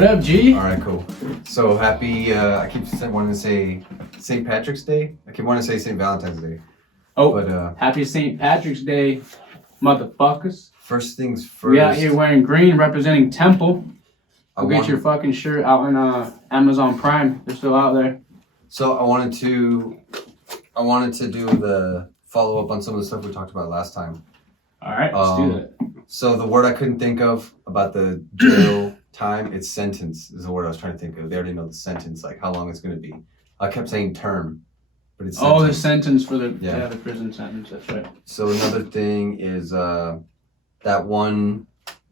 What up, G? All right, cool. So happy, I keep wanting to say St. Patrick's Day. I keep wanting to say St. Valentine's Day. Oh, but happy St. Patrick's Day, motherfuckers. First things first. We out here wearing green, representing Temple. Go get your fucking shirt out on Amazon Prime. They're still out there. So I wanted to do the follow-up on some of the stuff we talked about last time. All right, let's do that. So the word I couldn't think of about the jail time, it's sentence is the word I was trying to think of. They already know the sentence, like how long it's going to be. I kept saying term, but it's sentence. Oh, the sentence for the prison sentence. That's right. So another thing is that one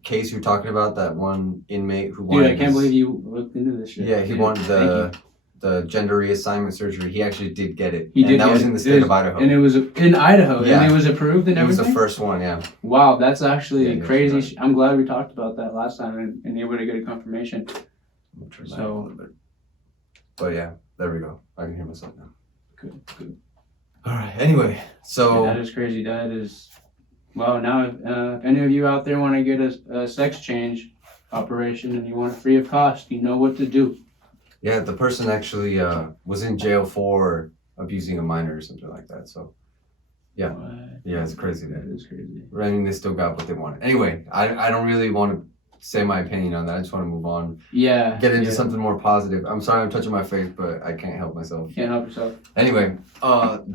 case you're talking about, that one inmate who wanted. Dude, I can't believe you looked into this shit. Yeah, he wanted the gender reassignment surgery. He actually did get it. That was in the state of Idaho. And it was in Idaho, yeah. and it was approved and everything? It was the first one, yeah. Wow, that's actually crazy. I'm glad we talked about that last time and able to get a confirmation. But yeah, there we go. I can hear myself now. Good. All right, anyway, so. Yeah, that is crazy. That is, well, now if any of you out there want to get a sex change operation and you want it free of cost, you know what to do. Yeah, the person actually was in jail for abusing a minor or something like that. So, yeah. What? Yeah, it's crazy. That is crazy. I mean, they still got what they wanted. Anyway, I don't really want to say my opinion on that. I just want to move on. Yeah. Get into something more positive. I'm sorry I'm touching my face, but I can't help myself. Can't help yourself. Anyway,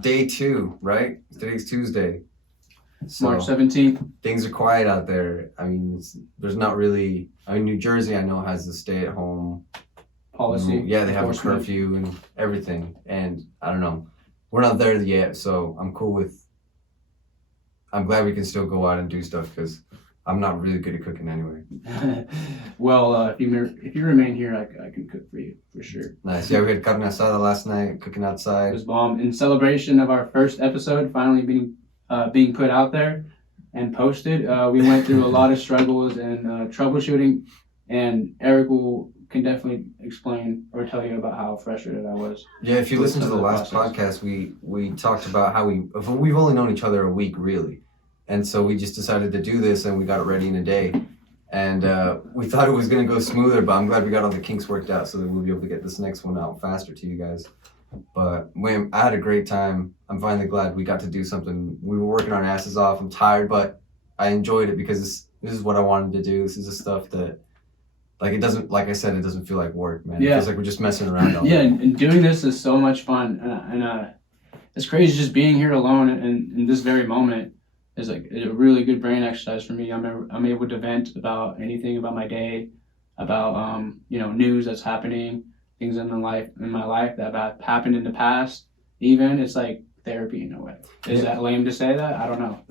day 2, right? Today's Tuesday. So March 17th. Things are quiet out there. I mean, there's not really. I mean, New Jersey, I know, has the stay-at-home policy. Yeah, they have a curfew and everything. And I don't know. We're not there yet, so I'm cool with. I'm glad we can still go out and do stuff because I'm not really good at cooking anyway. Well, if you remain here, I can cook for you for sure. Nice. Yeah, we had carne asada last night, cooking outside. It was bomb. In celebration of our first episode finally being put out there and posted, we went through a lot of struggles and troubleshooting, and Eric can definitely explain or tell you about how frustrated I was. Yeah, if you listen to the last podcast, we talked about how we've only known each other a week really, and so we just decided to do this and we got it ready in a day, and we thought it was gonna go smoother, but I'm glad we got all the kinks worked out so that we'll be able to get this next one out faster to you guys. But I had a great time. I'm finally glad we got to do something. We were working our asses off. I'm tired, but I enjoyed it because this is what I wanted to do. This is the stuff that. Like, it doesn't, like I said, it doesn't feel like work, man. Yeah. It feels like we're just messing around all day. And doing this is so much fun. And it's crazy just being here alone in this very moment is like a really good brain exercise for me. I'm able to vent about anything about my day, about, news that's happening, things in my life that have happened in the past. Even, it's like therapy in a way. Is that lame to say that? I don't know.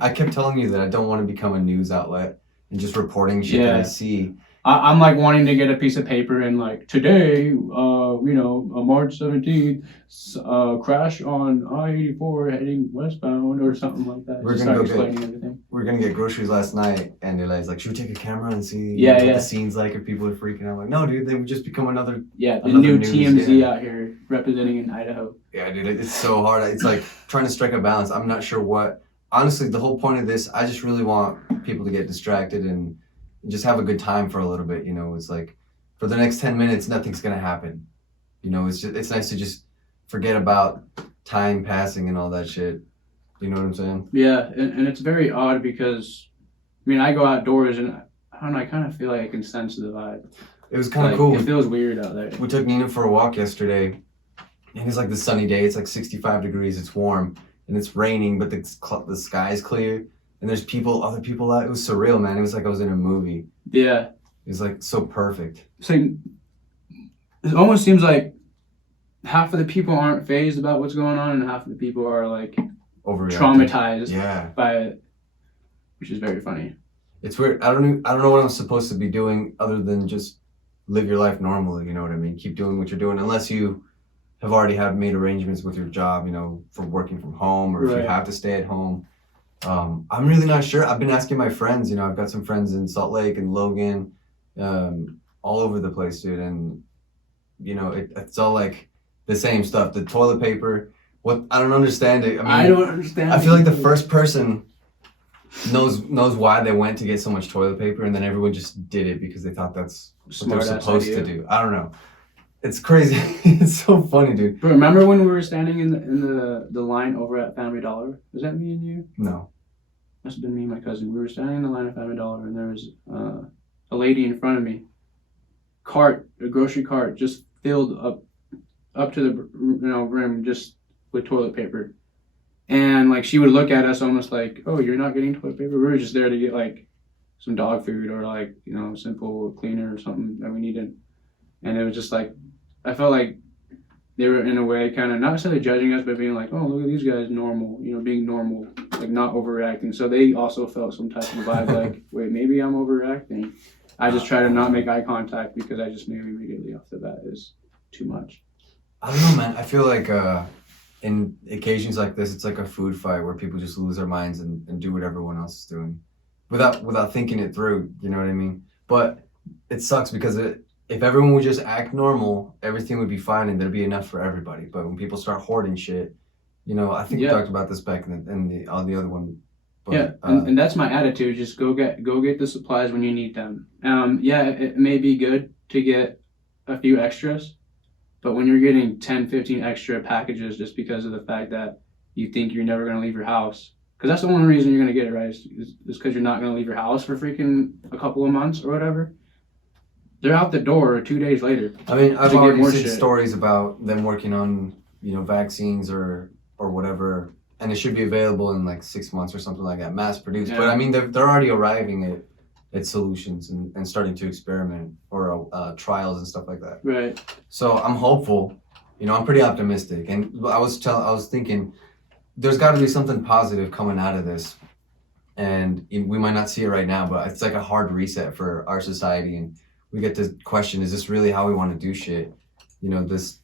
I kept telling you that I don't want to become a news outlet. And just reporting shit that I see. I'm like wanting to get a piece of paper and like today, March 17th, crash on I-84 heading westbound or something like that. We're gonna get groceries last night, and Eliah's like, should we take a camera and see what the scene's like if people are freaking out? I'm like, no, dude, they would just become another. Yeah, the new TMZ out here representing in Idaho. Yeah, dude, it's so hard. It's like trying to strike a balance. I'm not sure what. Honestly, the whole point of this, I just really want people to get distracted and just have a good time for a little bit. It's like for the next 10 minutes, nothing's going to happen. It's nice to just forget about time passing and all that shit. You know what I'm saying? Yeah, and it's very odd because, I go outdoors and I don't know, I kind of feel like I can sense the vibe. It was kind of cool. It feels weird out there. We took Nina for a walk yesterday, and it's like the sunny day. It's like 65 degrees. It's warm. And it's raining, but the sky's clear, and there's other people out. It was surreal, man. It was like I was in a movie. Yeah. It was like so perfect. So it almost seems like half of the people aren't fazed about what's going on, and half of the people are like traumatized by it, which is very funny. It's weird. I don't know what I'm supposed to be doing other than just live your life normally. You know what I mean? Keep doing what you're doing, unless you have already made arrangements with your job, for working from home, or if you have to stay at home. I'm really not sure. I've been asking my friends, I've got some friends in Salt Lake and Logan, all over the place, dude. And, it's all like the same stuff. The toilet paper, I don't understand it. I don't understand. I feel like the first person knows why they went to get so much toilet paper, and then everyone just did it because they thought that's what they're supposed to do. I don't know. It's crazy. It's so funny, dude. But remember when we were standing in the line over at Family Dollar? Was that me and you? No. Must have been me and my cousin. We were standing in the line at Family Dollar, and there was a lady in front of me. A grocery cart, just filled up to the rim, just with toilet paper. And like she would look at us almost like, "Oh, you're not getting toilet paper? We were just there to get like some dog food or like simple cleaner or something that we needed." And it was just like, I felt like they were in a way kind of not necessarily judging us, but being like, "Oh, look at these guys, normal, being normal, like not overreacting." So they also felt some type of vibe like, "Wait, maybe I'm overreacting." I just try to not make eye contact because I just knew immediately off the bat is too much. I don't know, man. I feel like in occasions like this, it's like a food fight where people just lose their minds and do what everyone else is doing without thinking it through. You know what I mean? But it sucks because if everyone would just act normal, everything would be fine and there'd be enough for everybody. But when people start hoarding shit, I think we talked about this back in the other one. But, and that's my attitude. Just go get the supplies when you need them. It may be good to get a few extras, but when you're getting 10, 15 extra packages just because of the fact that you think you're never going to leave your house, because that's the only reason you're going to get it, right? Is because you're not going to leave your house for freaking a couple of months or whatever. They're out the door 2 days later. I mean, I've already seen stories about them working on, vaccines or whatever, and it should be available in like 6 months or something like that, mass produced. Yeah. But I mean, they're already arriving at solutions and starting to experiment or trials and stuff like that. Right. So I'm hopeful. I'm pretty optimistic, and I was thinking, there's got to be something positive coming out of this, and we might not see it right now, but it's like a hard reset for our society, and we get to question: is this really how we want to do shit? This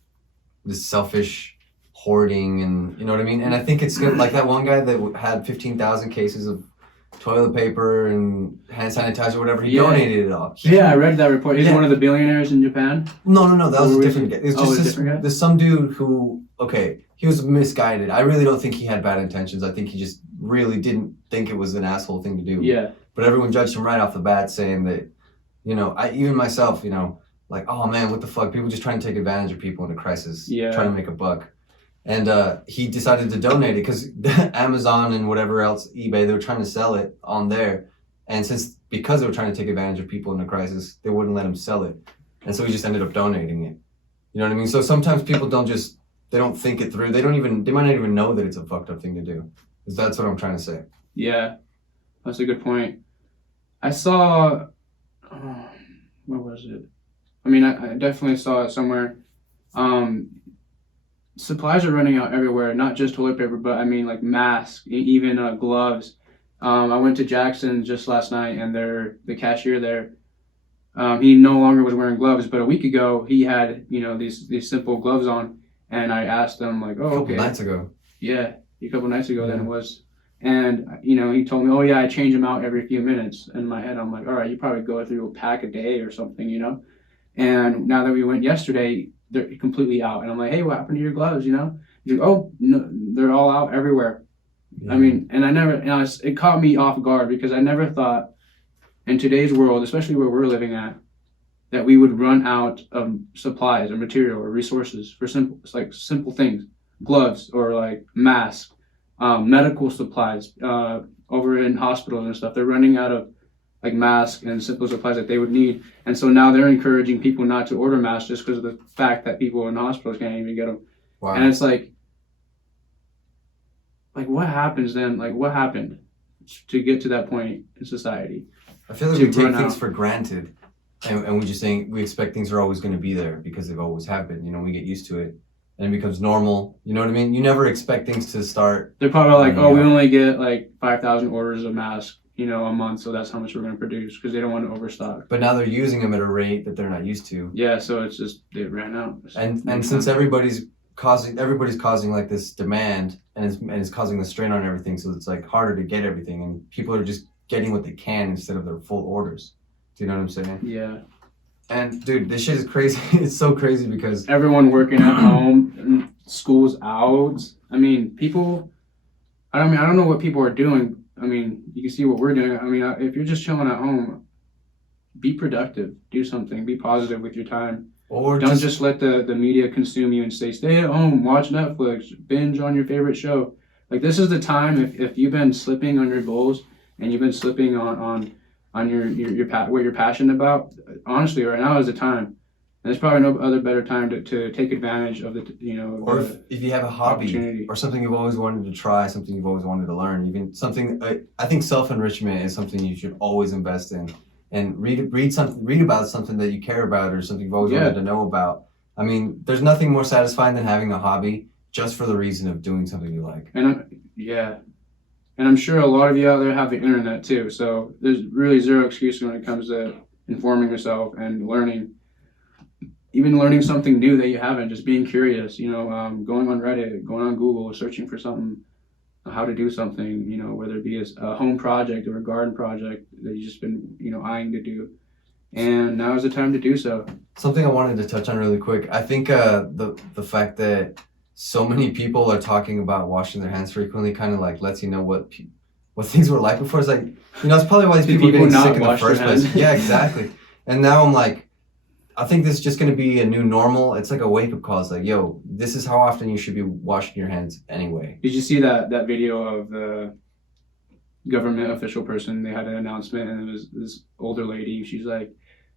selfish hoarding, and you know what I mean. And I think it's good. Like that one guy that had 15,000 cases of toilet paper and hand sanitizer, or whatever. He donated it all. I read that report. He's one of the billionaires in Japan. No. That was a different guy. It was just there's some dude who, he was misguided. I really don't think he had bad intentions. I think he just really didn't think it was an asshole thing to do. Yeah. But everyone judged him right off the bat, saying that, I even myself, like, oh man, what the fuck? People just trying to take advantage of people in a crisis, trying to make a buck. And he decided to donate it because Amazon and whatever else, eBay, they were trying to sell it on there. And because they were trying to take advantage of people in a crisis, they wouldn't let him sell it. And so he just ended up donating it. You know what I mean? So sometimes people they don't think it through. They might not even know that it's a fucked up thing to do. That's what I'm trying to say. Yeah, that's a good point. I saw, where was it? I mean, I definitely saw it somewhere. Supplies are running out everywhere, not just toilet paper, but I mean like masks, even gloves. I went to Jackson's just last night, and the cashier there, he no longer was wearing gloves, but a week ago he had these simple gloves on, and I asked him like, "Oh, okay." A couple nights ago. Yeah, a couple nights ago then it was, and he told me, "Oh yeah, I change them out every few minutes." In my head, I'm like, "All right, you probably go through a pack a day or something, And now that we went yesterday, they're completely out, and I'm like, "Hey, what happened to your gloves?" He's like, "Oh, no, they're all out everywhere." Yeah. I mean, and I never, it caught me off guard because I never thought in today's world, especially where we're living at, that we would run out of supplies or material or resources for simple things, gloves or like masks, medical supplies. Over in hospitals and stuff, they're running out of like masks and simple supplies that they would need. And so now they're encouraging people not to order masks just because of the fact that people in hospitals can't even get them. Wow. And it's like what happens then? Like what happened to get to that point in society? I feel like we take things for granted, and we just think we expect things are always going to be there because they've always have been. We get used to it and it becomes normal. You know what I mean? You never expect things to start. They're probably like, we only get like 5,000 orders of masks a month, so that's how much we're going to produce because they don't want to overstock. But now they're using them at a rate that they're not used to. Yeah, so it's just they ran out. And since everybody's causing like this demand and it's causing the strain on everything, so it's like harder to get everything, and people are just getting what they can instead of their full orders. Do you know what I'm saying? Yeah. And dude, this shit is crazy. It's so crazy because everyone working at home, and school's out. I mean, people I mean, I don't know what people are doing. I mean, you can see what we're doing. I mean, if you're just chilling at home, be productive, do something, be positive with your time. Or don't just let the media consume you and say, stay at home, watch Netflix, binge on your favorite show. Like, this is the time, if you've been slipping on your goals and you've been slipping on your what you're passionate about, honestly, right now is the time. And there's probably no other better time to take advantage of or if you have a hobby or something you've always wanted to try, something you've always wanted to learn, even something, I think self-enrichment is something you should always invest in. And read about something that you care about or something you've always wanted to know about. I mean, there's nothing more satisfying than having a hobby just for the reason of doing something you like. And I'm sure a lot of you out there have the internet too. So there's really zero excuse when it comes to informing yourself and learning, even learning something new that you haven't. Just being curious. Going on Reddit, going on Google, searching for something, how to do something, whether it be a home project or a garden project that you've just been, eyeing to do. And now is the time to do so. Something I wanted to touch on really quick. I think the fact that so many people are talking about washing their hands frequently kind of like lets you know what things were like before. It's like, it's probably why these people are getting sick in the first place. Yeah, exactly. And now I'm like, I think this is just going to be a new normal. It's like a wake-up call. It's like, yo, this is how often you should be washing your hands anyway. Did you see that video of the government official person? They had an announcement, and it was this older lady. She's like,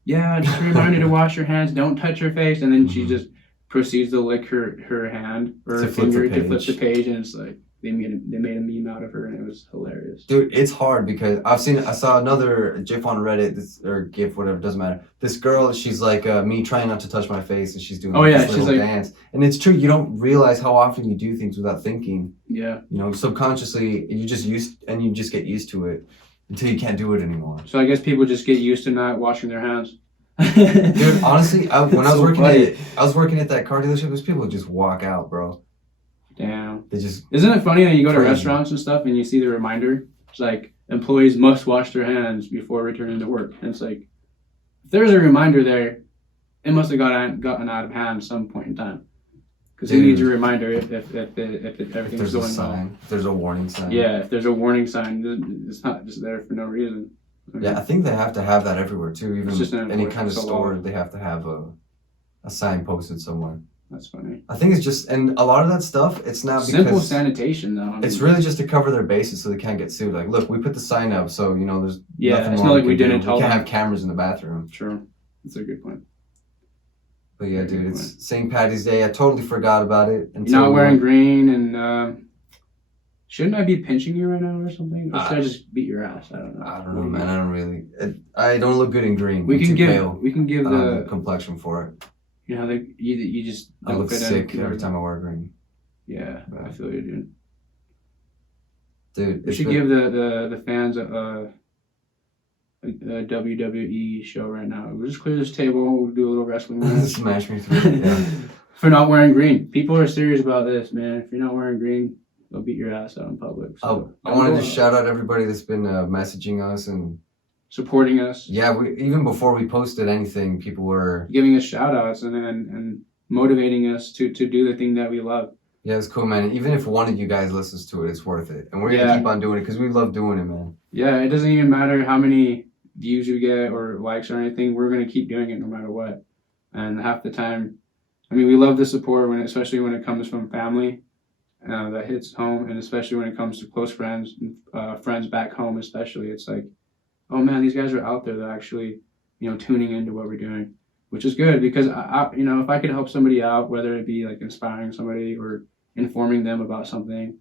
yeah, just a reminder to wash your hands. Don't touch your face. And then she just proceeds to lick her hand or her finger to flip the page. And it's like, they made a meme out of her, and it was hilarious. Dude, it's hard because I saw another GIF on Reddit, or GIF, whatever, doesn't matter. This girl, she's like me trying not to touch my face, and she's doing this little dance. And it's true, you don't realize how often you do things without thinking. Yeah. Subconsciously, you just get used to it until you can't do it anymore. So I guess people just get used to not washing their hands. Dude, honestly, when I was working at that car dealership, those people would just walk out, bro. Damn. Isn't it funny that you go to restaurants and stuff and you see the reminder? It's like, employees must wash their hands before returning to work. And it's like, if there's a reminder there, it must have gotten out of hand at some point in time. Because who needs a reminder if everything's going well? If there's a warning sign. Yeah, if there's a warning sign, it's not just there for no reason. Yeah, I think they have to have that everywhere too. Even any kind of store, they have to have a sign posted somewhere. That's funny. I think it's just, and a lot of that stuff, it's not because... Simple sanitation, though. It's really just to cover their bases so they can't get sued. Like, look, we put the sign up, so, there's nothing it's more not like we didn't tell them. We can't have cameras in the bathroom. Sure. That's a good point. But yeah, dude, it's St. Patty's Day. I totally forgot about it. You're not wearing green, and shouldn't I be pinching you right now or something? Or should I just beat your ass? I don't know, man. I don't really... I don't look good in green. We can give the complexion for it. You just I look sick every time I wear green. Yeah, I feel you, dude. Dude, we should give the fans a WWE show right now. We'll just clear this table. We'll do a little wrestling match. Smash me through. Yeah. For not wearing green. People are serious about this, man. If you're not wearing green, they'll beat your ass out in public. So I wanted to shout out everybody that's been messaging us and supporting us. Yeah, even before we posted anything, people were giving us shout outs and motivating us to do the thing that we love. Yeah, it's cool, man. Even if one of you guys listens to it, it's worth it. And we're going to keep on doing it because we love doing it, man. Yeah, it doesn't even matter how many views you get or likes or anything. We're going to keep doing it no matter what. And half the time, we love the support, especially when it comes from family. That hits home, and especially when it comes to close friends, friends back home especially. It's like, oh man, these guys are out there that actually, tuning into what we're doing, which is good because if I could help somebody out, whether it be like inspiring somebody or informing them about something,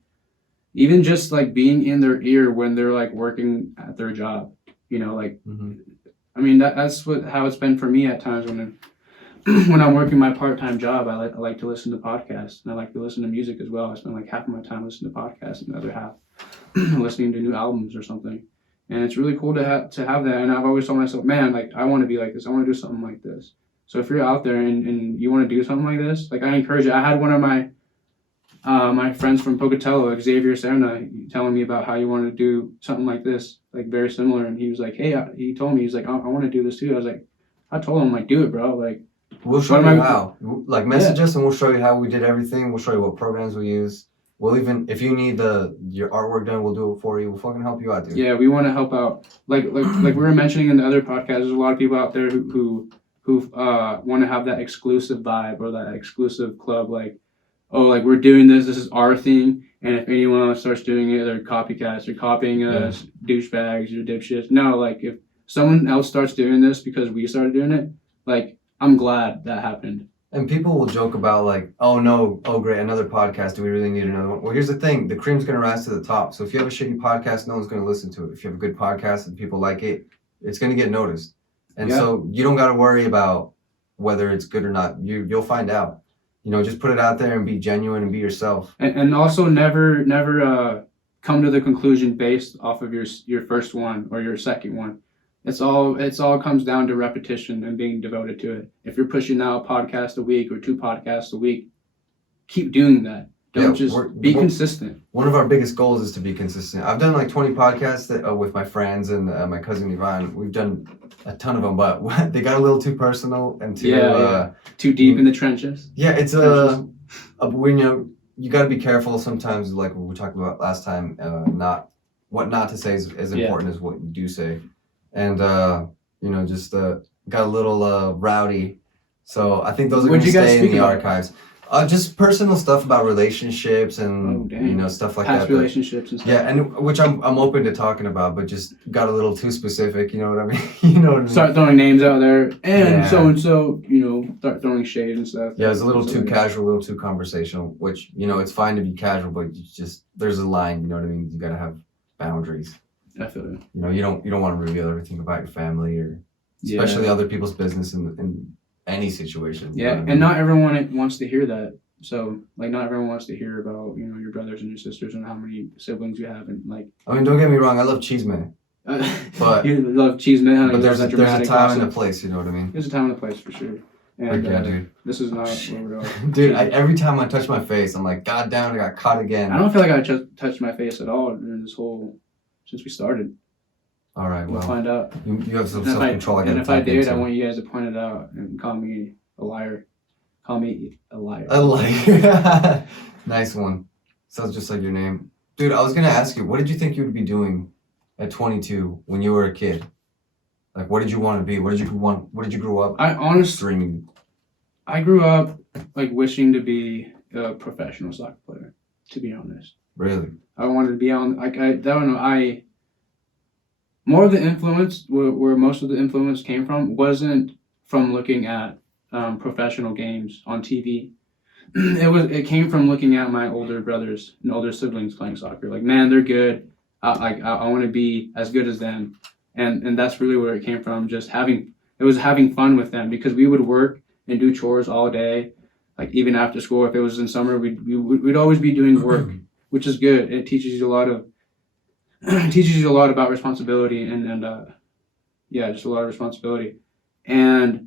even just like being in their ear when they're like working at their job, that's how it's been for me at times when I'm working my part-time job. I like to listen to podcasts, and I like to listen to music as well. I spend like half of my time listening to podcasts and the other half listening to new albums or something. And it's really cool to have that. And I've always told myself, man, like, I want to be like this. I want to do something like this. So if you're out there and you want to do something like this, like, I encourage you. I had one of my friends from Pocatello, Xavier Serna, telling me about how you wanted to do something like this, like very similar. And he was like, hey, he told me, he's like, I want to do this too. I was like, I told him, like, do it, bro. Like, we'll show you how. Like, message us and we'll show you how we did everything. We'll show you what programs we use. We'll even, if you need your artwork done, we'll do it for you. We'll fucking help you out, dude. Yeah, we want to help out. Like we were mentioning in the other podcast, there's a lot of people out there who want to have that exclusive vibe or that exclusive club. Like, oh, like we're doing this. This is our thing. And if anyone else starts doing it, they're copycats. They're copying us, douchebags or dipshits. No, like if someone else starts doing this because we started doing it, like I'm glad that happened. And people will joke about like, oh no, oh great, another podcast. Do we really need another one? Well, here's the thing: the cream's gonna rise to the top. So if you have a shitty podcast, no one's gonna listen to it. If you have a good podcast and people like it, it's gonna get noticed. And so you don't gotta worry about whether it's good or not. You'll find out. You know, just put it out there and be genuine and be yourself. And also never come to the conclusion based off of your first one or your second one. It's all comes down to repetition and being devoted to it. If you're pushing out a podcast a week or 2 podcasts a week, keep doing that. Don't just be consistent. One of our biggest goals is to be consistent. I've done like 20 podcasts with my friends and my cousin Ivan. We've done a ton of them, but they got a little too personal and too deep in the trenches. Yeah, it's when you got to be careful sometimes. Like what we talked about last time, what not to say is as important as what you do say. And just got a little rowdy, so I think those are going to stay in the archives. Just personal stuff about relationships and stuff like past that. relationships and stuff. Yeah, and which I'm open to talking about, but just got a little too specific. You know what I mean? You know what I mean? Start throwing names out there, and so start throwing shade and stuff. Yeah, it's a little too casual, a little too conversational. Which it's fine to be casual, but there's a line. You know what I mean? You got to have boundaries. I feel it. You don't want to reveal everything about your family or especially other people's business in any situation. Yeah, and not everyone wants to hear that. So like, not everyone wants to hear about your brothers and your sisters and how many siblings you have and like. I mean, don't get me wrong. I love cheese man. But you love cheese man. But there's a time and a place. You know what I mean? There's a time and a place for sure. And, dude. This is not where we're going. Dude, every time I touch my face, I'm like, God damn, I got caught again. I don't feel like I touched my face at all during this whole. Since we started. All right, we'll find out. You have some self-control. And if I did, I want you guys to point it out and call me a liar. Call me a liar. A liar. Nice one. Sounds just like your name. Dude, I was going to ask you, what did you think you would be doing at 22 when you were a kid? Like, what did you want to be? What did you grow up dreaming? I grew up, like, wishing to be a professional soccer player, to be honest. Really? I wanted to be on, like, I don't know, more of the influence, where most of the influence came from, wasn't from looking at professional games on TV. It came from looking at my older brothers and older siblings playing soccer. Like, man, they're good. I want to be as good as them. And that's really where it came from, having fun with them, because we would work and do chores all day. Like, even after school, if it was in summer, we'd always be doing work. Which is good. It teaches you a lot about responsibility and just a lot of responsibility. And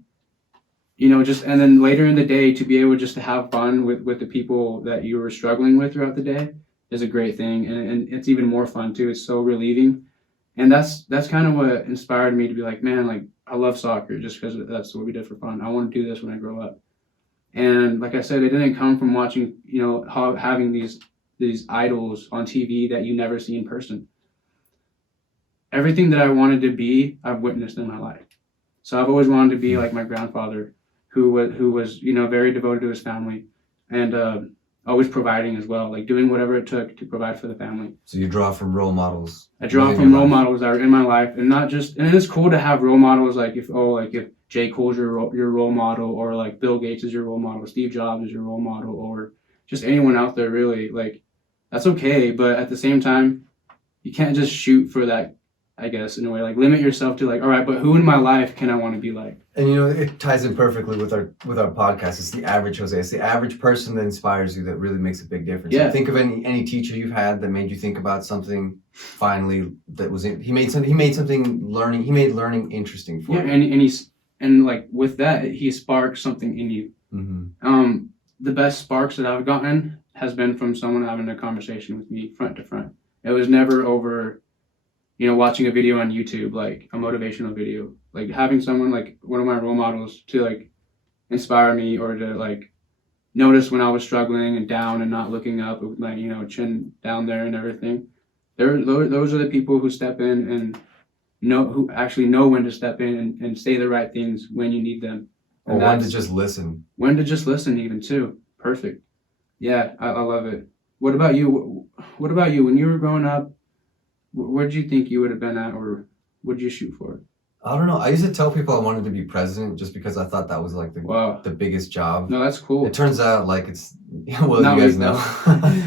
and then later in the day to be able just to have fun with the people that you were struggling with throughout the day is a great thing. And it's even more fun too. It's so relieving. And that's kind of what inspired me to be like, man, like I love soccer just because that's what we did for fun. I want to do this when I grow up. And like I said, it didn't come from watching, having these idols on TV that you never see in person. Everything that I wanted to be, I've witnessed in my life. So I've always wanted to be like my grandfather, who was very devoted to his family, and always providing as well, like doing whatever it took to provide for the family. So you draw from role models. I draw from role models that are in my life, and not just. And it's cool to have role models like if J. Cole's your role model, or like Bill Gates is your role model, Steve Jobs is your role model, or just anyone out there really. Like, that's okay, but at the same time, you can't just shoot for that, I guess, in a way. Like, limit yourself to like, all right, but who in my life can I want to be like? And it ties in perfectly with our podcast. It's the average, Jose. It's the average person that inspires you that really makes a big difference. Yeah. Think of any teacher you've had that made you think about something. Finally, that was he made learning interesting for you. Yeah, and like with that, he sparked something in you. Mm-hmm. The best sparks that I've gotten has been from someone having a conversation with me front to front. It was never over, watching a video on YouTube, like a motivational video, like having someone like one of my role models to like inspire me or to like noticed when I was struggling and down and not looking up with my, chin down there and everything. Those are the people who step in and who actually know when to step in and say the right things when you need them. Or when to just listen. When to just listen even too. Perfect. Yeah, I love it. What about you? What about you? When you were growing up, where did you think you would have been at, or what did you shoot for? I don't know. I used to tell people I wanted to be president just because I thought that was like the biggest job. No, that's cool. It turns out like it's, well, you guys know.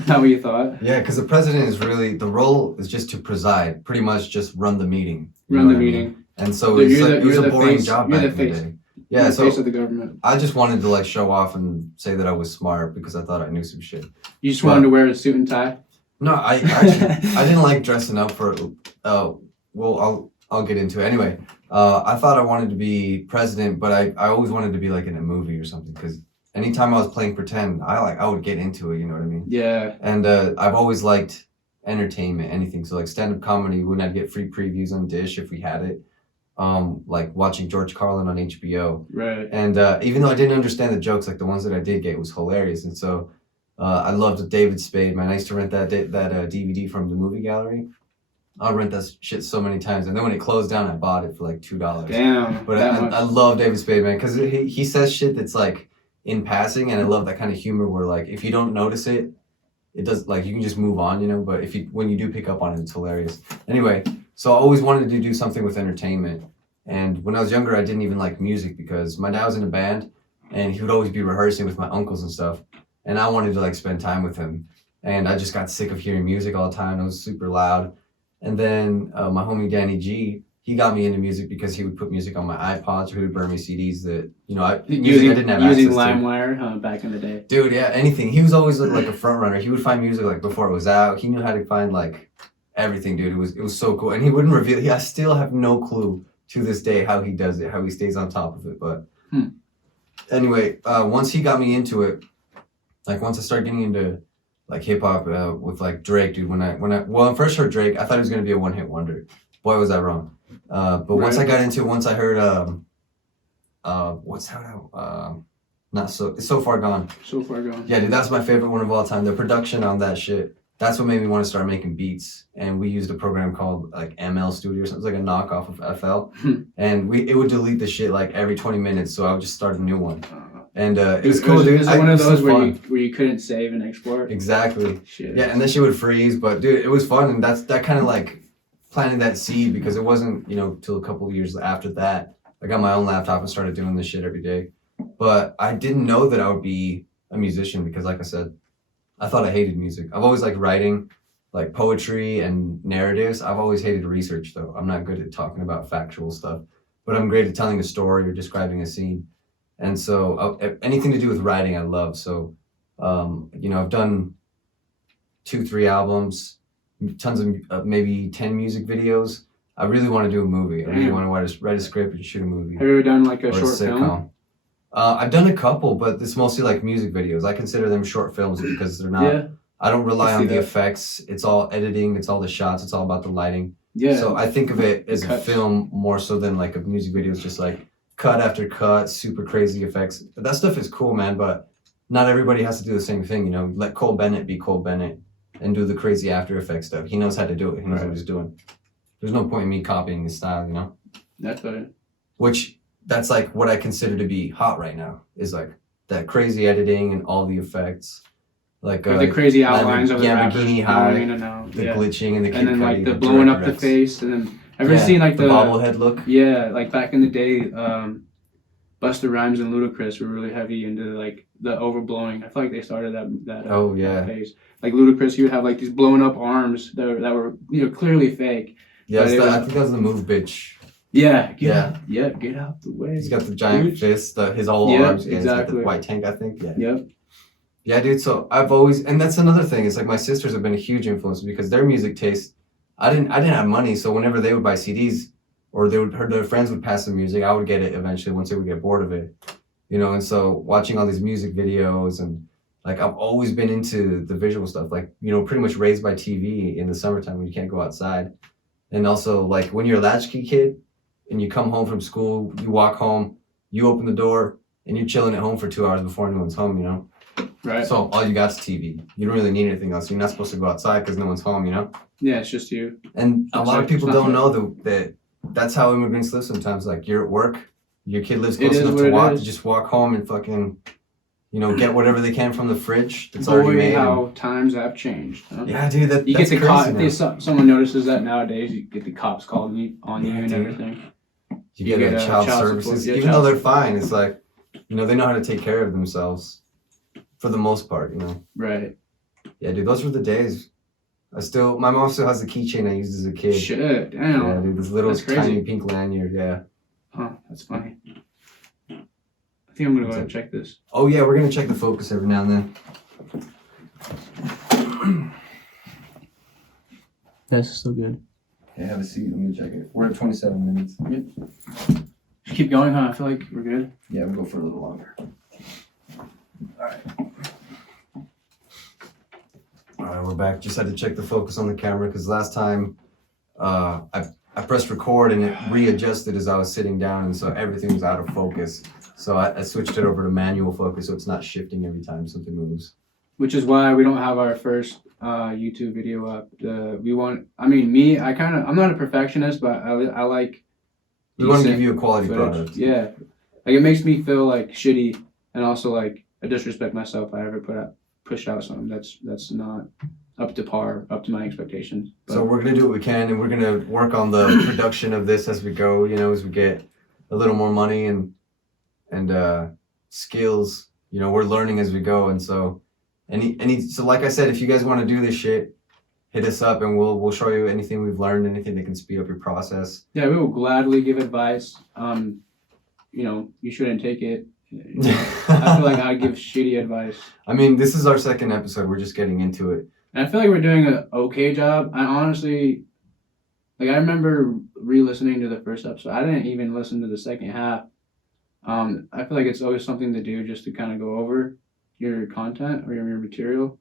Not what you thought. Yeah, because the president is really, the role is just to preside, pretty much just run the meeting. Run the meeting. mean? And so it was a boring job back in the day. Yeah, you're so the face of the government. I just wanted to like show off and say that I was smart because I thought I knew some shit. You just wanted to wear a suit and tie? No, I actually I didn't like dressing up for. Well, I'll get into it anyway. I thought I wanted to be president, but I always wanted to be like in a movie or something because anytime I was playing pretend, I would get into it. You know what I mean? Yeah. And I've always liked entertainment, anything. So like stand up comedy, when I'd get free previews on Dish if we had it. Like watching George Carlin on HBO. Right. And even though I didn't understand the jokes, like the ones that I did get, it was hilarious. And so I loved David Spade. Man, I used to rent that DVD from the movie gallery. I'd rent that shit so many times. And then when it closed down, I bought it for like $2. Damn. But I love David Spade, man, because he says shit that's like in passing. And I love that kind of humor where like if you don't notice it, it does, like you can just move on, you know. But when you do pick up on it, it's hilarious. Anyway. So I always wanted to do something with entertainment. And when I was younger, I didn't even like music because my dad was in a band and he would always be rehearsing with my uncles and stuff. And I wanted to like spend time with him. And I just got sick of hearing music all the time. It was super loud. And then my homie Danny G, he got me into music because he would put music on my iPods or he would burn me CDs that, I didn't have access to. Using LimeWire back in the day. Dude, yeah, anything. He was always like a front runner. He would find music like before it was out. He knew how to find like everything, dude. It was so cool. And he wouldn't reveal. I still have no clue to this day how he does it, how he stays on top of it. But anyway, once he got me into it, like once I started getting into like hip hop with like Drake, dude. When I first heard Drake, I thought he was gonna be a one-hit wonder. Boy, was I wrong. But once I got into it, once I heard what's that? Not so. It's So Far Gone. So Far Gone. Yeah, dude, that's my favorite one of all time. The production on that shit. That's what made me want to start making beats. And we used a program called like ML Studio or something. It was like a knockoff of FL. And it would delete the shit like every 20 minutes. So I would just start a new one. And it was cool, dude. It was one of those where you couldn't save and export. Exactly. Shit. Yeah, and then she would freeze. But dude, it was fun. And that kind of like planted that seed because it wasn't, till a couple of years after that. I got my own laptop and started doing this shit every day. But I didn't know that I would be a musician because like I said, I thought I hated music. I've always liked writing, like poetry and narratives. I've always hated research, though. I'm not good at talking about factual stuff, but I'm great at telling a story or describing a scene. And so anything to do with writing, I love. So, I've done 2-3 albums, tons of maybe 10 music videos. I really want to do a movie. I really want to write a script and shoot a movie. Have you ever done like a short film? I've done a couple, but it's mostly like music videos. I consider them short films because they're not. Yeah. I don't rely on the effects. It's all editing. It's all the shots. It's all about the lighting. Yeah. So I think of it as a film more so than like a music video. It's just like cut after cut, super crazy effects. But that stuff is cool, man. But not everybody has to do the same thing. Let Cole Bennett be Cole Bennett and do the crazy After Effects stuff. He knows how to do it. He knows what he's doing. There's no point in me copying his style, That's right. That's like what I consider to be hot right now is like that crazy editing and all the effects. Like the crazy outlines of the rappers bikini high, the glitching and the and then like the blowing up the face and then ever seen like the bobblehead look? Yeah, like back in the day, Busta Rhymes and Ludacris were really heavy into like the overblowing. I feel like they started that phase. Like Ludacris, he would have like these blown up arms that were clearly fake. Yeah, I think that was the move, bitch. Yeah, get out the way. He's got the giant fist, his whole arms. Yeah, exactly. He's got the white tank, I think. Yeah. Yep. Yeah, dude. So I've always, and that's another thing. It's like my sisters have been a huge influence because their music taste. I didn't have money, so whenever they would buy CDs, or their friends would pass them music, I would get it eventually once they would get bored of it, And so watching all these music videos and like I've always been into the visual stuff. Like pretty much raised by TV in the summertime when you can't go outside, and also like when you're a latchkey kid. And you come home from school, you walk home, you open the door, and you're chilling at home for 2 hours before anyone's home, Right. So all you got's TV. You don't really need anything else. You're not supposed to go outside because no one's home, you know? Yeah, it's just you. And a It's lot of like- people it's not don't know that that's how immigrants live sometimes. Like, you're at work, your kid lives It close is enough what to it walk, is. to just walk home and fucking, you know, get whatever they can from the fridge that's already Boy, made. how times have changed. Huh? Yeah, dude, You that's get the crazy now. if someone notices that nowadays, you get the cops called on you Yeah, and dude. everything. You get child services, support. Yeah, even child though they're support. fine. It's like, you know, they know how to take care of themselves for the most part, you know. Right. Yeah, dude, those were the days. My mom still has the keychain I used as a kid. Shit, damn. Yeah, dude, this little That's crazy. tiny pink lanyard. Yeah. Huh, that's funny. I think I'm gonna go ahead and check this. Oh yeah, we're gonna check the focus every now and then. That's still good. Yeah, have a seat. Let me check it. We're at 27 minutes. Just keep going, huh? I feel like we're good. Yeah, we'll go for a little longer. All right, we're back. Just had to check the focus on the camera because last time I pressed record and it readjusted as I was sitting down, and so everything was out of focus. So I switched it over to manual focus so it's not shifting every time something moves. Which is why we don't have our first YouTube video up. I'm not a perfectionist, but I like. We want to decent give you a quality footage. product. Yeah, like it makes me feel like shitty, and also like I disrespect myself if I ever push out something that's not up to par, up to my expectations. But, So we're gonna do what we can, and we're gonna work on the production of this as we go. You know, as we get a little more money and skills. You know, we're learning as we go, and so so like I said, if you guys want to do this shit, hit us up, and we'll show you anything we've learned, anything that can speed up your process. yeah, we will gladly give advice. You know, you shouldn't take it. I feel like I give shitty advice. I mean, this is our second episode. We're just getting into it. And I feel like we're doing an okay job. I honestly, like, I remember re-listening to the first episode. I didn't even listen to the second half. I feel like it's always something to do just to kind of go over your content or your material.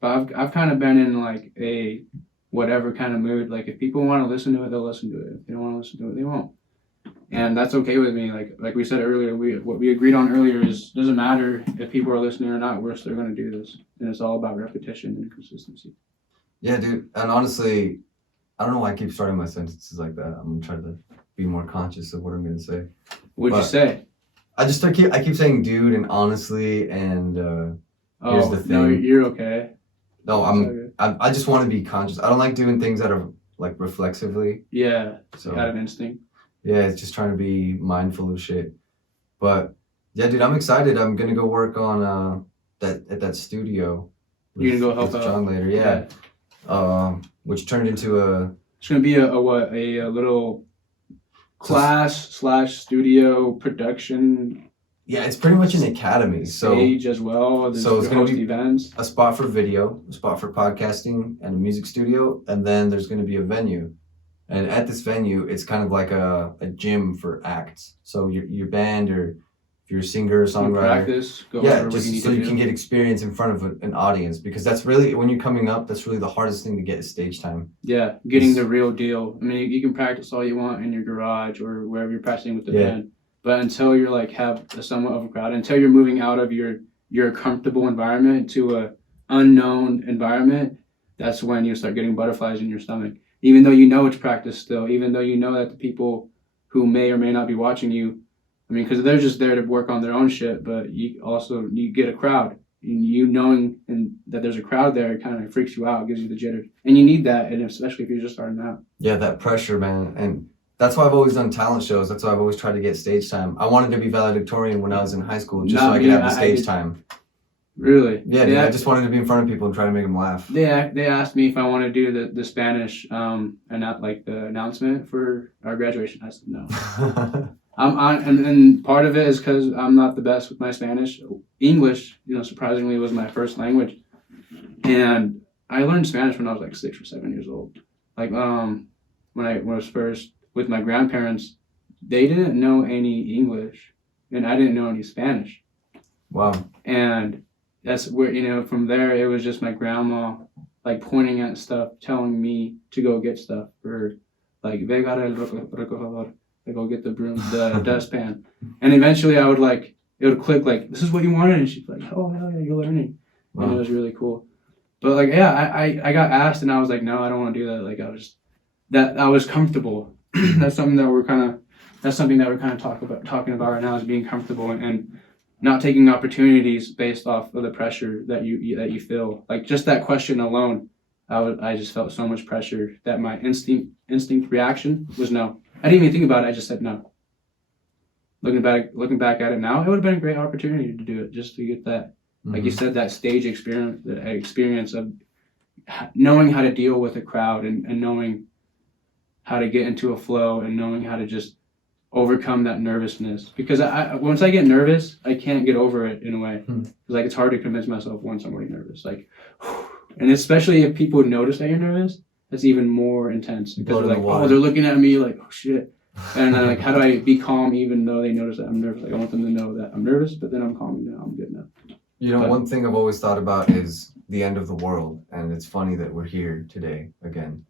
But I've kind of been in like a whatever kind of mood. Like, if people want to listen to it, they'll listen to it. If they don't want to listen to it, they won't. And that's okay with me. Like we said earlier, what we agreed on earlier is doesn't matter if people are listening or not. We're still going to do this, and it's all about repetition and consistency. Yeah, dude. And honestly, I don't know why I keep starting my sentences like that. I'm gonna try to be more conscious of what I'm gonna say. What'd you say? I keep saying dude and honestly and here's the thing. No, you're okay. No, I just want to be conscious. I don't like doing things that are like reflexively. Yeah, So out of instinct. yeah, it's just trying to be mindful of shit. But yeah, dude, I'm excited. I'm gonna go work on that studio. You're gonna go help with out John later, yeah. Which turned into a It's gonna be a little class/studio production yeah. It's pretty much an academy. So stage as well. There's so it's gonna host be events. a spot for video, a spot for podcasting, and a music studio, and then there's going to be a venue. And at this venue, it's kind of like a gym for acts. So your band, or if you're a singer or You songwriter, practice. Go yeah, over what just you need so to you do. can get experience in front of an audience, because that's really, when you're coming up, that's really the hardest thing to get is stage time. Yeah, getting the real deal. I mean, you can practice all you want in your garage or wherever you're practicing with the Yeah. band, but until you're like have a somewhat of a crowd, until you're moving out of your comfortable environment to a unknown environment, that's when you start getting butterflies in your stomach. Even though you know it's practice still, even though you know that the people who may or may not be watching you, I mean, because they're just there to work on their own shit, but you get a crowd. You knowing and that there's a crowd there, it kind of freaks you out, gives you the jitters, and you need that, and especially if you're just starting out. Yeah, that pressure, man. And that's why I've always done talent shows. That's why I've always tried to get stage time. I wanted to be valedictorian when I was in high school, just so I could have the stage time. Really? Yeah, dude, I just wanted to be in front of people and try to make them laugh. They asked me if I want to do the Spanish and not like the announcement for our graduation. I said no. And part of it is because I'm not the best with my Spanish. English, surprisingly, was my first language, and I learned Spanish when I was like 6 or 7 years old. Like when I was first with my grandparents, they didn't know any English, and I didn't know any Spanish. Wow. And that's where, from there, it was just my grandma, like, pointing at stuff, telling me to go get stuff, or, like, venga el recogedor, to go get the broom, the dustpan. And eventually I would, like, it would click like, this is what you wanted, and she'd be like, oh hell yeah, you're learning. Wow. And it was really cool. But like, yeah, I got asked and I was like, no, I don't want to do that. Like I was comfortable. That's something that we're kind of talking about right now, is being comfortable and not taking opportunities based off of the pressure that you feel. Like just that question alone, I just felt so much pressure that my instinct reaction was no. I didn't even think about it. I just said no. Looking back at it now, it would have been a great opportunity to do it, just to get that, like you said, that stage experience of knowing how to deal with a crowd and knowing how to get into a flow and knowing how to just overcome that nervousness. Because once I get nervous, I can't get over it in a way. Because like it's hard to convince myself once I'm already nervous. Like, and especially if people notice that you're nervous, that's even more intense. Because they're like, oh, they're looking at me like, oh shit. And I'm like, how do I be calm even though they notice that I'm nervous? Like I want them to know that I'm nervous, but then I'm calm now. I'm good now. You know, one thing I've always thought about is the end of the world, and it's funny that we're here today again.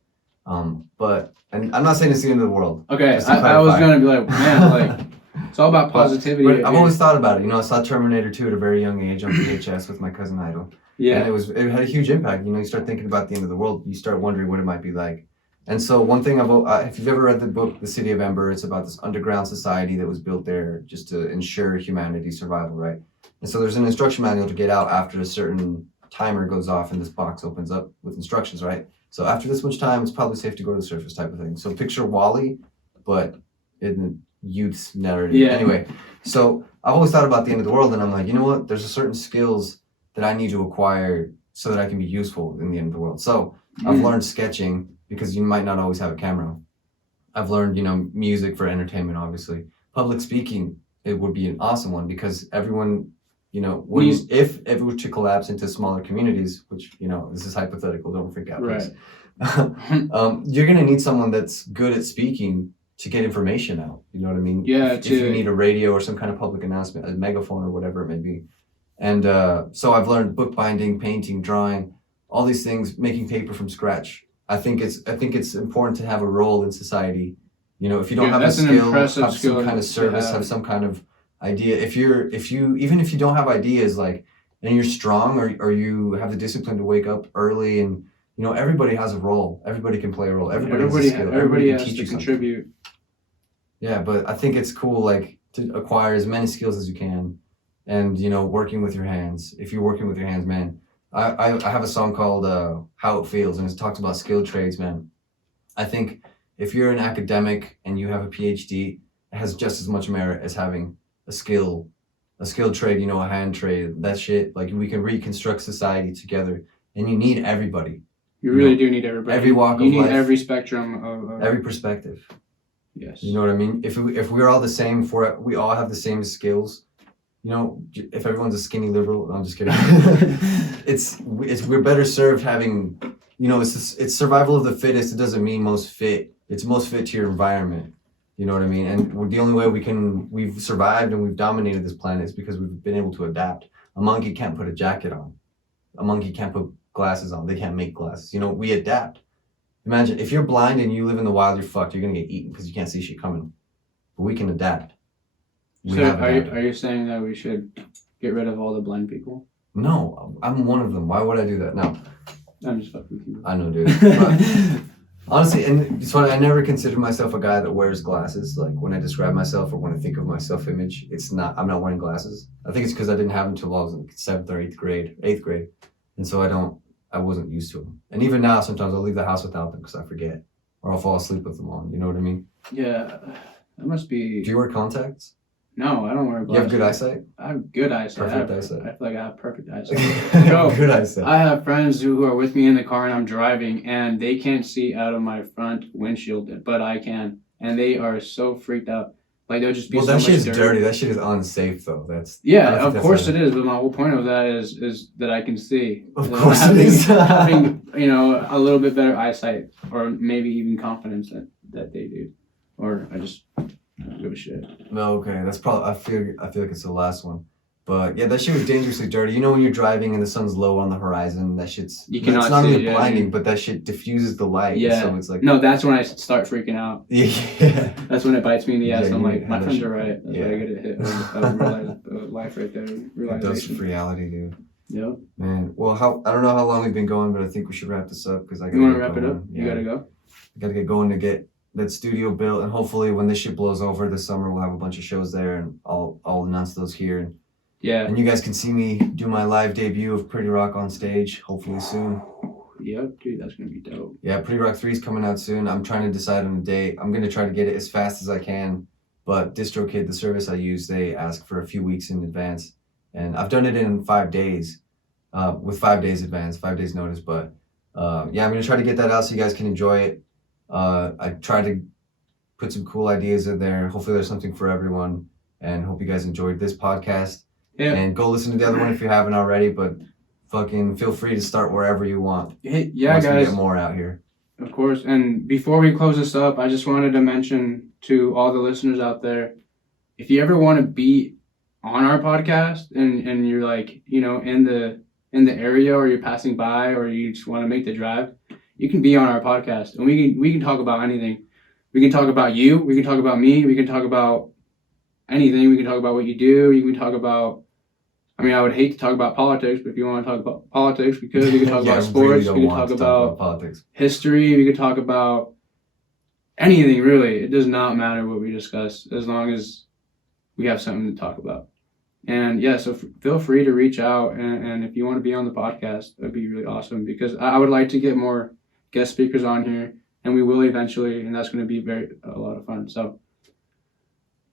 But I'm not saying it's the end of the world. Okay, I was gonna be like, man, like it's all about positivity. But I've always thought about it. You know, I saw Terminator 2 at a very young age on VHS with my cousin Idol. Yeah. And it had a huge impact. You know, you start thinking about the end of the world, you start wondering what it might be like. And so one thing if you've ever read the book The City of Ember, it's about this underground society that was built there just to ensure humanity's survival, right? And so there's an instruction manual to get out after a certain timer goes off and this box opens up with instructions, right? So after this much time, it's probably safe to go to the surface type of thing. So picture WALL-E, but in the youth's narrative. Yeah. Anyway, so I've always thought about the end of the world, and I'm like, you know what? There's a certain skills that I need to acquire so that I can be useful in the end of the world. So I've learned sketching because you might not always have a camera. I've learned, you know, music for entertainment, obviously. Public speaking, it would be an awesome one because everyone, you know, if it were to collapse into smaller communities, which, you know, this is hypothetical, don't freak out, please. Right. You're going to need someone that's good at speaking to get information out. You know what I mean? Yeah. If you need a radio or some kind of public announcement, a megaphone or whatever it may be. And so I've learned bookbinding, painting, drawing, all these things, making paper from scratch. I think it's important to have a role in society. You know, if you don't have a skill, have some kind of service, have some kind of idea. If you don't have ideas, like, and you're strong or you have the discipline to wake up early, and you know, everybody has a role. Everybody can play a role. Everybody has to contribute. Yeah, but I think it's cool, like, to acquire as many skills as you can, and you know, working with your hands. If you're working with your hands, man. I have a song called How It Feels, and it talks about skilled trades, man. I think if you're an academic and you have a PhD, it has just as much merit as having a skilled trade, you know, a hand trade, that shit. Like, we can reconstruct society together, and you need everybody. You really do need everybody. Every walk of life. You need every spectrum of every perspective. Yes. You know what I mean? If we're all the same, we all have the same skills. You know, if everyone's a skinny liberal, I'm just kidding. We're better served having, you know, it's survival of the fittest. It doesn't mean most fit. It's most fit to your environment. You know what I mean? And the only way we've survived and we've dominated this planet is because we've been able to adapt. A monkey can't put a jacket on. A monkey can't put glasses on. They can't make glasses. You know, we adapt. Imagine if you're blind and you live in the wild, you're fucked. You're gonna get eaten because you can't see shit coming. But we can adapt. So are you saying that we should get rid of all the blind people? No, I'm one of them. Why would I do that? No. I'm just fucking with you. I know, dude. But honestly, and it's funny, I never considered myself a guy that wears glasses. Like, when I describe myself or when I think of my self-image, I'm not wearing glasses. I think it's because I didn't have them until I was in 7th or 8th grade. And so I wasn't used to them. And even now, sometimes I'll leave the house without them because I forget. Or I'll fall asleep with them on. You know what I mean? Yeah. That must be... Do you wear contacts? No, I don't wear glasses. You have good eyesight? I have good eyesight. Perfect eyesight. I feel like I have perfect eyesight. Yo, good eyesight. I have friends who are with me in the car and I'm driving and they can't see out of my front windshield, but I can. And they are so freaked out. Like, they'll just be so much that shit is dirty. That shit is unsafe, though. Of course it is. But my whole point of that is that I can see. Of course it is. Having, you know, a little bit better eyesight, or maybe even confidence that they do. Or I just... I don't give a shit. No, okay. That's probably. I feel like it's the last one. But yeah, that shit was dangerously dirty. You know when you're driving and the sun's low on the horizon, that shit's You cannot it's not see only it, blinding, but that shit diffuses the light. Yeah. So it's like No, that's when I start freaking out. yeah. That's when it bites me in the ass. Yeah, I'm you like, my have that friends shit. are right. That's Yeah. why I get it hit of life right there. Dose Realization. of reality, dude. Yep. Man, well, I don't know how long we've been going, but I think we should wrap this up because I gotta You want to get wrap it going. up? You gotta go. I gotta get going to get that studio built, and hopefully when this shit blows over this summer, we'll have a bunch of shows there, and I'll announce those here. Yeah. And you guys can see me do my live debut of Pretty Rock on stage, hopefully soon. Yep, dude, that's gonna be dope. Yeah, Pretty Rock 3 is coming out soon. I'm trying to decide on a date. I'm gonna try to get it as fast as I can, but DistroKid, the service I use, they ask for a few weeks in advance, and I've done it in 5 days, with 5 days advance, 5 days notice. But yeah, I'm gonna try to get that out so you guys can enjoy it. I try to put some cool ideas in there. Hopefully, there's something for everyone, and hope you guys enjoyed this podcast. Yeah. And go listen to the other one if you haven't already, but fucking feel free to start wherever you want. Hey, yeah, Once we guys. get more out here. Of course. And before we close this up, I just wanted to mention to all the listeners out there, if you ever want to be on our podcast and you're like, you know, in the area, or you're passing by, or you just want to make the drive, you can be on our podcast, and we can talk about anything. We can talk about you. We can talk about me. We can talk about anything. We can talk about what you do. You can talk about. I mean, I would hate to talk about politics, but if you want to talk about politics, we could. We could talk Yeah, about I sports. really don't We could want talk to about politics. history. We could talk about anything, really. It does not matter what we discuss, as long as we have something to talk about. And yeah, so feel free to reach out, and if you want to be on the podcast, that'd be really awesome, because I would like to get more guest speakers on here, and we will eventually, and that's going to be a lot of fun. So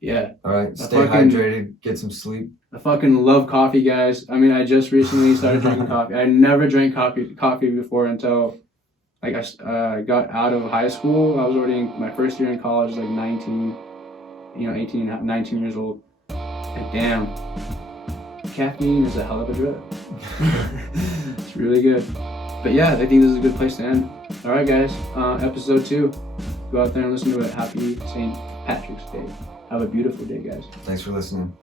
yeah. All right, stay hydrated, get some sleep. I fucking love coffee, guys. I mean, I just recently started drinking coffee. I never drank coffee before until like I got out of high school. I was already in my first year in college, like 19, 18, 19 years old. And damn, caffeine is a hell of a drug. It's really good. But yeah, I think this is a good place to end. All right, guys, episode 2. Go out there and listen to it. Happy St. Patrick's Day. Have a beautiful day, guys. Thanks for listening.